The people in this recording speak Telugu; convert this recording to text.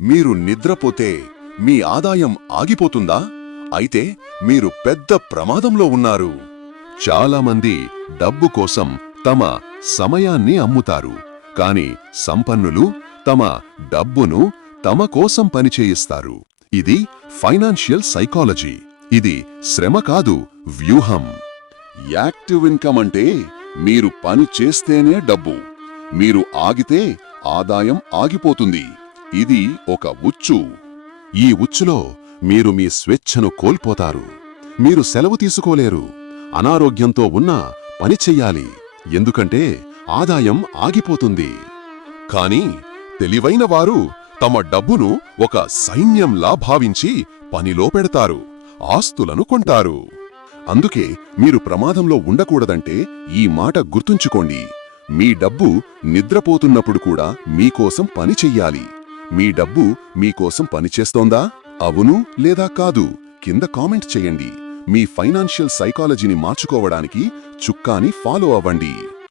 మీరు నిద్రపోతే మీ ఆదాయం ఆగిపోతుందా? అయితే మీరు పెద్ద ప్రమాదంలో ఉన్నారు. చాలామంది డబ్బు కోసం తమ సమయాన్ని అమ్ముతారు. కాని సంపన్నులు తమ డబ్బును తమ కోసం పనిచేయిస్తారు. ఇది ఫైనాన్షియల్ సైకాలజీ. ఇది శ్రమ కాదు, వ్యూహం. యాక్టివ్ ఇన్కమ్ అంటే మీరు పని చేస్తేనే డబ్బు, మీరు ఆగితే ఆదాయం ఆగిపోతుంది. ఇది ఒక ఉచ్చు. ఈ ఉచ్చులో మీరు మీ స్వేచ్ఛను కోల్పోతారు. మీరు సెలవు తీసుకోలేరు. అనారోగ్యంతో ఉన్నా పని చెయ్యాలి, ఎందుకంటే ఆదాయం ఆగిపోతుంది. కాని తెలివైన వారు తమ డబ్బును ఒక సైన్యంలా భావించి పనిలో పెడతారు, ఆస్తులను కొంటారు. అందుకే మీరు ప్రమాదంలో ఉండకూడదంటే ఈ మాట గుర్తుంచుకోండి. మీ డబ్బు నిద్రపోతున్నప్పుడు కూడా మీకోసం పని చెయ్యాలి. మీ డబ్బు మీకోసం పనిచేస్తోందా? అవును లేదా కాదు కింద కామెంట్ చేయండి. మీ ఫైనాన్షియల్ సైకాలజీని మార్చుకోవడానికి చుక్కాని ఫాలో అవ్వండి.